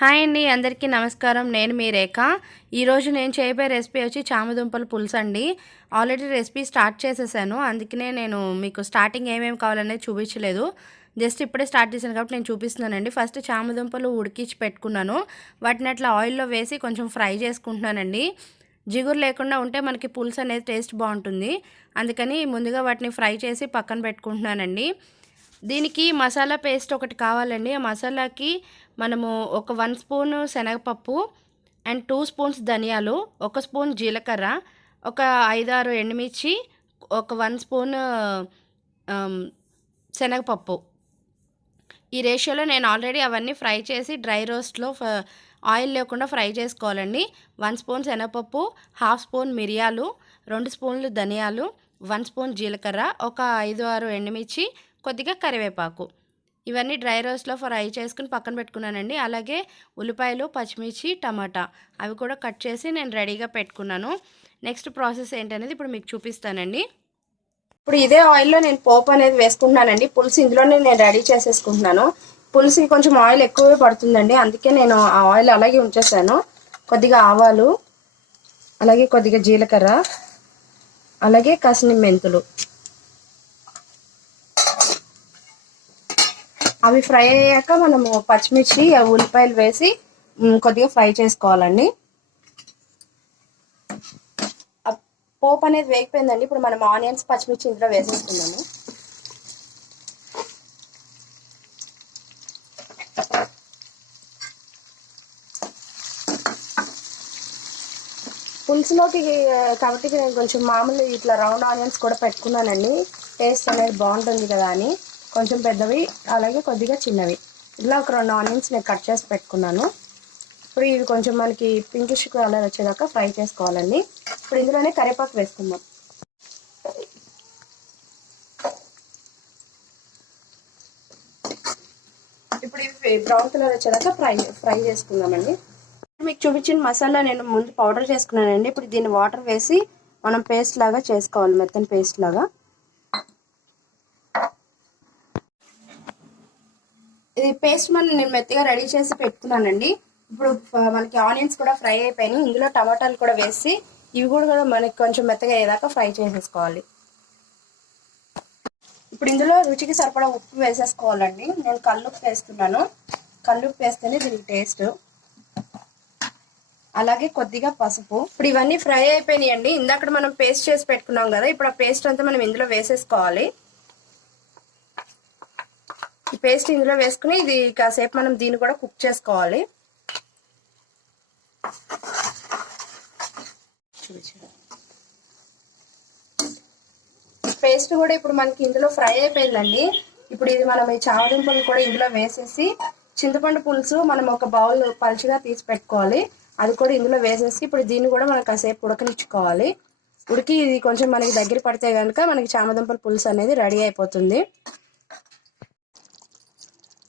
Hi అండి, అందరికీ నమస్కారం. నేను మీ రేఖ. ఈరోజు నేను చేయబోయే రెసిపీ వచ్చి చామదుంపల పులుసు అండి. ఆల్రెడీ రెసిపీ స్టార్ట్ చేసేసాను, అందుకనే నేను మీకు స్టార్టింగ్ ఏమేమి కావాలనేది చూపించలేదు. జస్ట్ ఇప్పుడే స్టార్ట్ చేశాను కాబట్టి నేను చూపిస్తున్నానండి. ఫస్ట్ చామదుంపలు ఉడికించి పెట్టుకున్నాను. వాటిని అట్లా ఆయిల్లో వేసి కొంచెం ఫ్రై చేసుకుంటున్నానండి. జిగురు లేకుండా ఉంటే మనకి పులుసు అనేది టేస్ట్ బాగుంటుంది. అందుకని ముందుగా వాటిని ఫ్రై చేసి పక్కన పెట్టుకుంటున్నానండి. దీనికి మసాలా పేస్ట్ ఒకటి కావాలండి. ఆ మసాలాకి మనము ఒక 1 స్పూన్ శనగపప్పు అండ్ 2 స్పూన్స్ ధనియాలు, 1 స్పూన్ జీలకర్ర, ఒక 5-6 ఎండుమిర్చి, ఒక 1 స్పూన్ శనగపప్పు. ఈ రేషియోలో నేను ఆల్రెడీ అవన్నీ ఫ్రై చేసి డ్రై రోస్ట్లో ఆయిల్ లేకుండా ఫ్రై చేసుకోవాలండి. 1 స్పూన్ శనగపప్పు, 1/2 స్పూన్ మిరియాలు, 2 స్పూన్లు ధనియాలు, 1 స్పూన్ జీలకర్ర, ఒక 5-6 ఎండుమిర్చి, కొద్దిగా కరివేపాకు. ఇవన్నీ డ్రై రోస్ట్లో ఫ్రై చేసుకుని పక్కన పెట్టుకున్నానండి. అలాగే ఉల్లిపాయలు, పచ్చిమిర్చి, టమాటా అవి కూడా కట్ చేసి నేను రెడీగా పెట్టుకున్నాను. నెక్స్ట్ ప్రాసెస్ ఏంటనేది ఇప్పుడు మీకు చూపిస్తానండి. ఇప్పుడు ఇదే ఆయిల్లో నేను పోపు అనేది వేసుకుంటున్నానండి. పులుసు ఇందులోనే నేను రెడీ చేసేసుకుంటున్నాను. పులుసుకి కొంచెం ఆయిల్ ఎక్కువే పడుతుందండి, అందుకే నేను ఆ ఆయిల్ అలాగే ఉంచేసాను. కొద్దిగా ఆవాలు, అలాగే కొద్దిగా జీలకర్ర, అలాగే కసిని మెంతులు, అవి ఫ్రై అయ్యాక మనము పచ్చిమిర్చి, ఉల్లిపాయలు వేసి కొద్దిగా ఫ్రై చేసుకోవాలండి. పోపు అనేది వేగిపోయిందండి. ఇప్పుడు మనం ఆనియన్స్, పచ్చిమిర్చి ఇందులో వేసేసుకున్నాము. పులుసులోకి కాబట్టి నేను కొంచెం మామూలు ఇట్లా రౌండ్ ఆనియన్స్ కూడా పెట్టుకున్నానండి. టేస్ట్ అనేది బాగుంటుంది కదా అని కొంచెం పెద్దవి, అలాగే కొద్దిగా చిన్నవి, ఇలా ఒక 2 ఆనియన్స్ నేను కట్ చేసి పెట్టుకున్నాను. ఇప్పుడు ఇవి కొంచెం మనకి పింకిష్ కలర్ వచ్చేదాకా ఫ్రై చేసుకోవాలండి. ఇప్పుడు ఇందులోనే కరివేపాకు వేసుకుందాం. ఇప్పుడు ఇవి బ్రౌన్ కలర్ వచ్చేదాకా ఫ్రై చేసుకుందామండి. మీకు చూపించిన మసాలా నేను ముందు పౌడర్ చేసుకున్నానండి. ఇప్పుడు దీన్ని వాటర్ వేసి మనం పేస్ట్ లాగా చేసుకోవాలి, మెత్తని పేస్ట్ లాగా. ఇది పేస్ట్ నేను మెత్తగా రెడీ చేసి పెట్టుకున్నానండి. ఇప్పుడు మనకి ఆనియన్స్ కూడా ఫ్రై అయిపోయినాయి. ఇందులో టమాటాలు కూడా వేసి ఇవి కూడా మనకి కొంచెం మెత్తగా అయ్యేదాకా ఫ్రై చేసేసుకోవాలి. ఇప్పుడు ఇందులో రుచికి సరిపడా ఉప్పు వేసేసుకోవాలండి. నేను కల్లుప్పు వేస్తున్నాను. కల్లుప్పు వేస్తేనే దీనికి టేస్ట్. అలాగే కొద్దిగా పసుపు. ఇప్పుడు ఇవన్నీ ఫ్రై అయిపోయినాయండి. ఇందాక మనం పేస్ట్ చేసి పెట్టుకున్నాం కదా, ఇప్పుడు ఆ పేస్ట్ అంతా మనం ఇందులో వేసేసుకోవాలి. ఈ పేస్ట్ ఇందులో వేసుకుని ఇది కాసేపు మనం దీన్ని కూడా కుక్ చేసుకోవాలి. పేస్ట్ కూడా ఇప్పుడు మనకి ఇందులో ఫ్రై అయిపోయిందండి. ఇప్పుడు ఇది మనం ఈ చామదుంపలు కూడా ఇందులో వేసేసి చింతపండు పులుసు మనం ఒక బౌల్ పలుచగా తీసి పెట్టుకోవాలి. అది కూడా ఇందులో వేసేసి ఇప్పుడు దీన్ని కూడా మనం కాసేపు ఉడకనిచ్చుకోవాలి. ఉడికి ఇది కొంచెం మనకి దగ్గర పడితే కనుక మనకి చామదుంపల పులుసు అనేది రెడీ అయిపోతుంది.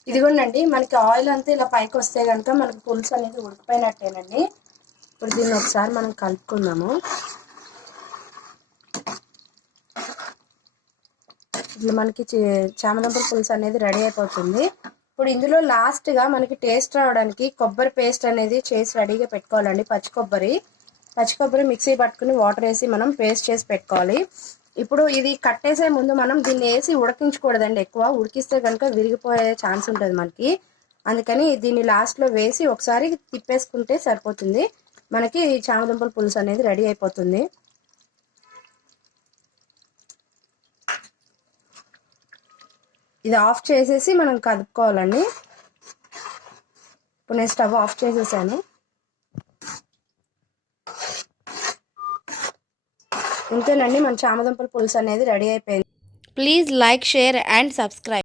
ఇదిగోండి, మనకి ఆయిల్ అంతా ఇలా పైకి వస్తే కనుక మనకి పులుసు అనేది ఉడికిపోయినట్టేనండి. ఇప్పుడు దీన్ని ఒకసారి మనం కలుపుకుందాము. ఇట్లా మనకి చామదుంపల పులుసు అనేది రెడీ అయిపోతుంది. ఇప్పుడు ఇందులో లాస్ట్గా మనకి టేస్ట్ రావడానికి కొబ్బరి పేస్ట్ అనేది చేసి రెడీగా పెట్టుకోవాలండి. పచ్చి కొబ్బరి మిక్సీ పట్టుకుని వాటర్ వేసి మనం పేస్ట్ చేసి పెట్టుకోవాలి. ఇప్పుడు ఇది కట్టేసే ముందు మనం దీన్ని వేసి ఉడికించకూడదండి. ఎక్కువ ఉడికిస్తే కనుక విరిగిపోయే ఛాన్స్ ఉంటుంది మనకి. అందుకని దీన్ని లాస్ట్లో వేసి ఒకసారి తిప్పేసుకుంటే సరిపోతుంది. మనకి చామదుంపల పులుసు అనేది రెడీ అయిపోతుంది. ఇది ఆఫ్ చేసేసి మనం కదుపుకోవాలండి. ఇప్పుడు నేను స్టవ్ ఆఫ్ చేసేసాను. ఇంతేనండి, మన చామదుంపల పులుసు అనేది రెడీ అయిపోయింది. Please like, share and subscribe.